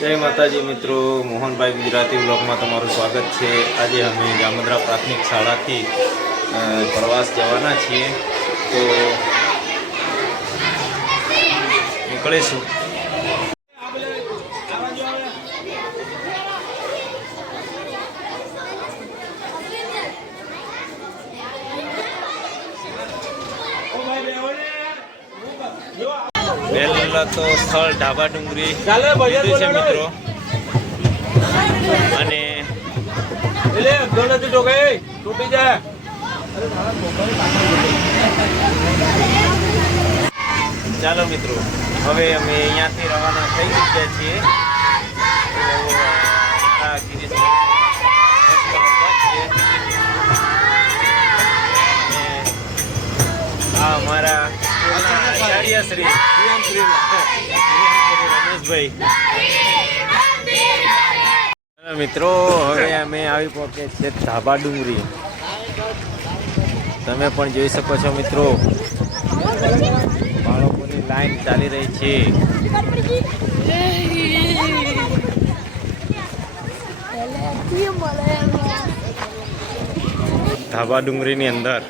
જય માતાજી મિત્રો, મોહનભાઈ ગુજરાતી બ્લોગમાં તમારું સ્વાગત છે. આજે અમે જામદ્રા પ્રાથમિક શાળાથી પ્રવાસ જવાના છીએ. તો નીકળીશું. પહેલા તો સ્થળ ઢાબા ડુંગરી છે મિત્રો. અને ચાલો મિત્રો હવે અમે અહીંયાથી રવાના થઈ ચૂક્યા છીએ. આ ગિરીશભાઈ બસમાં શ્રી રમેશભાઈ. મિત્રો હવે અમે આવી પહોંચે છે ધાબા ડુંગરી. તમે પણ જોઈ શકો છો મિત્રો બાળકોની લાઈન ચાલી રહી છે. ધાબા ડુંગરીની અંદર.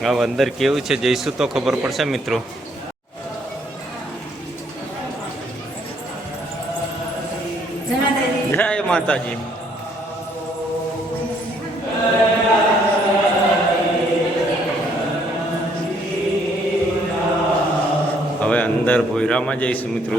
આ અંદર કેવું છે? જઈશું તો ખબર પડશે મિત્રો. જય માતાજી. હવે અંદર ભોયરામાં જઈશું મિત્રો.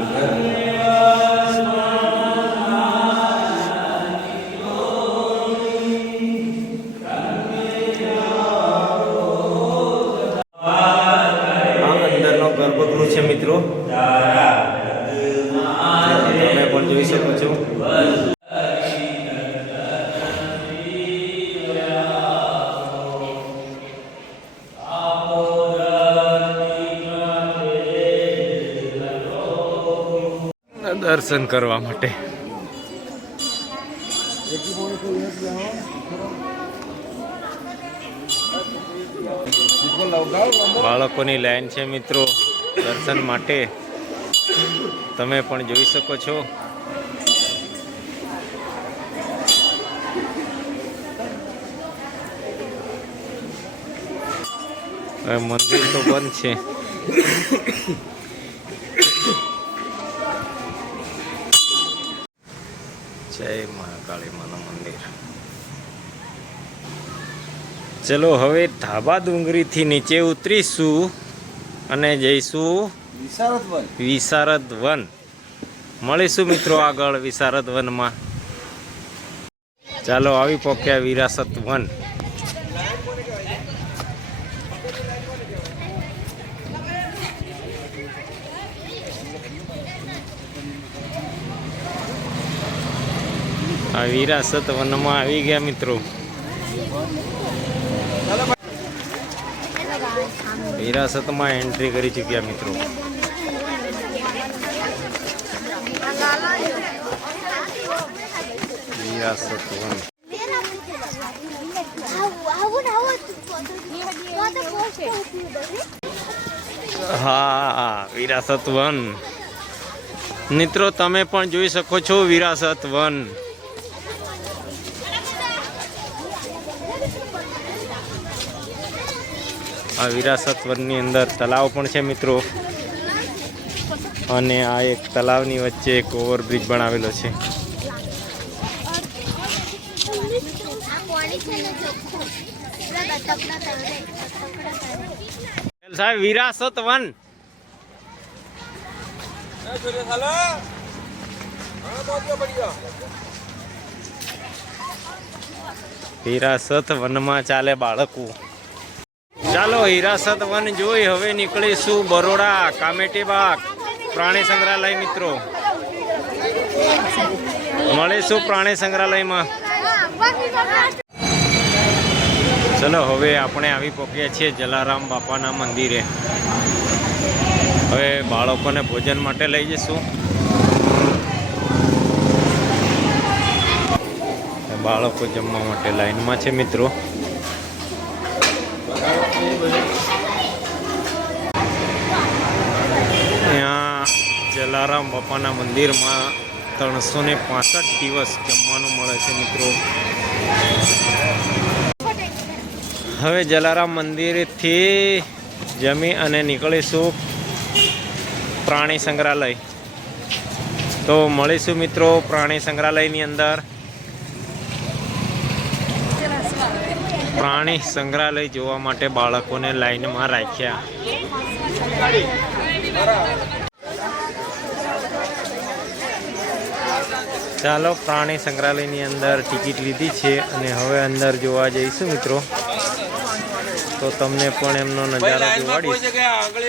દર્શન કરવા માટે. બાળકોની લાઈન છે મિત્રો દર્શન માટે. તમે પણ જોઈ શકો છો. મંદિર તો બંધ છે. જય મહાકાળી માનું મંદિર. ચલો હવે ધાબા ડુંગરીથી નીચે ઉતરીશું અને જઈશું વિશારદ વન મળીશું મિત્રો આગળ વિશારદ વનમાં ચાલો આવી પહોંચ્યા વિરાસત વન આ વિરાસત વનમાં આવી ગયા મિત્રો. વિરાસતમાં એન્ટ્રી કરી ચૂક્યા મિત્રો. વિરાસત વન. હા, વિરાસત વન. મિત્રો, તમે પણ જોઈ શકો છો વિરાસત વન. આ વિરાસત વનની અંદર તલાવ પણ છે મિત્રો. અને આ એક તલાવની વચ્ચે એક ઓવરબ્રિજ બનાવેલો છે. સાહેબ વિરાસત વન વિરાસત વનમાં ચાલે બાળકો. ચાલો હિરાસત વન જોઈ હવે નીકળીશું બરોડા, કામેટી બાગ, પ્રાણી સંગ્રહાલય મિત્રો. મળીશું પ્રાણી સંગ્રહાલયમાં. ચલો હવે આપણે આવી પહોંચ્યા છીએ જલારામ બાપાના મંદિરે. હવે બાળકોને ભોજન માટે લઈ જઈશું. બાળકો જમવા માટે લાઈનમાં છે મિત્રો. જલારામ બાપાના મંદિરમાં ત્રણસો ને પાસઠ દિવસ જમવાનું મળે છે, મિત્રો. હવે જલારામ મંદિરથી જમી અને નીકળીશું પ્રાણી સંગ્રહાલય. તો મળીશું, મિત્રો, પ્રાણી સંગ્રહાલયની અંદર. પ્રાણી સંગ્રહાલય જોવા માટે બાળકોને લાઈનમાં રાખ્યા. ચાલો પ્રાણી સંગ્રહાલયની અંદર ટિકિટ લીધી છે અને હવે અંદર જોવા જઈશું મિત્રો. તો તમને પણ એમનો નજારો જોવાડીશ જગ્યાએ આગળ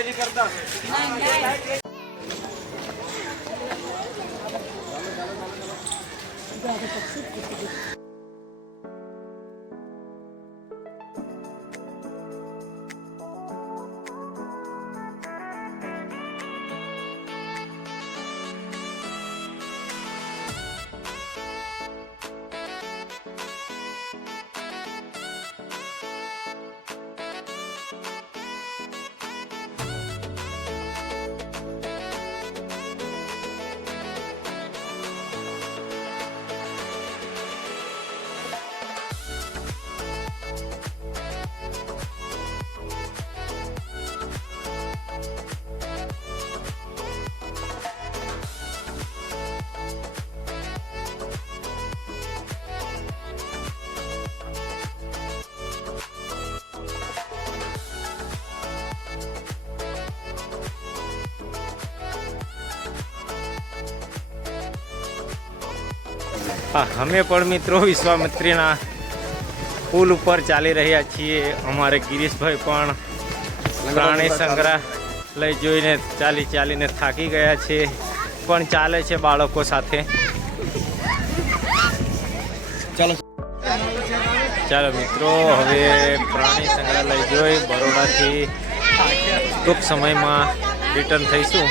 અમે પણ મિત્રો વિશ્વામિત્રીના પુલ ઉપર ચાલી રહ્યા છીએ. અમારે ગિરીશભાઈ પણ પ્રાણી સંગ્રહાલય જોઈને ચાલી ચાલીને થાકી ગયા છે. પણ ચાલે છે બાળકો સાથે. ચાલો. ચાલો મિત્રો હવે પ્રાણી સંગ્રહાલય જોઈ. બરોડાથી ટૂંક સમયમાં રિટર્ન થઈશું.